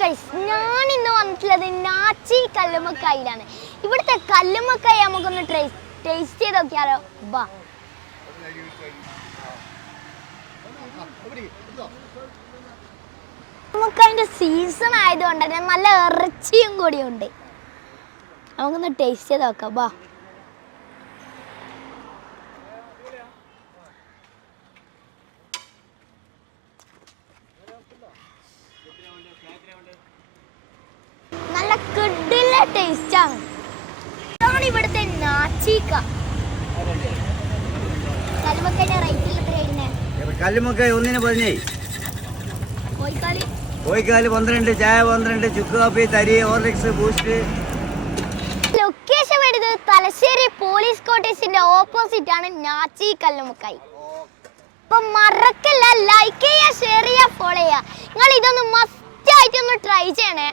Guys, ഞാൻ ഇന്ന് വന്നിട്ടുള്ളത് നാച്ചി കല്ലുമ്മക്കായിലാണ്. ഇവിടുത്തെ കല്ലുമ്മക്കായി നമുക്കൊന്ന് ടേസ്റ്റ് ചെയ്ത് നോക്കിയാലോ? ബാ. കല്ലുമ്മക്കായിന്റെ സീസൺ ആയതുകൊണ്ട് തന്നെ നല്ല ഇറച്ചിയും കൂടിയുണ്ട്. നമുക്കൊന്ന് ടേസ്റ്റ് ചെയ്ത് നോക്കാം. ബാ. നല്ല കിടില ടേസ്റ്റ് ആണ്. ഇതാണ് ഇവിടുത്തെ നാച്ചിക്ക. കല്ലുമ്മക്കായിന്റെ റേറ്റ് എത്രയാണ്? കല്ലുമ്മക്കായി ഒന്നിന് 17, കോഴിക്കാല് 12, ചായ 12, ചുക്ക് കാപ്പി, തരി, ഹോർലിക്സ്, ബൂസ്റ്റ്. ലൊക്കേഷൻ വരുന്നത് തലശ്ശേരി പോലീസ് ക്വാർട്ടേഴ്സിന്റെ ഓപ്പോസിറ്റ് ആണ് നാച്ചി കല്ലുമ്മക്കായി. അപ്പൊ മറക്കല്ല, ലൈക്ക് ചെയ്യുക, ഷെയർ ചെയ്യുക, ഫോളോ ചെയ്യുക. നിങ്ങൾ ഇതൊന്ന് മസ്റ്റ് ആയിട്ടൊന്ന് ട്രൈ ചെയ്യണേ.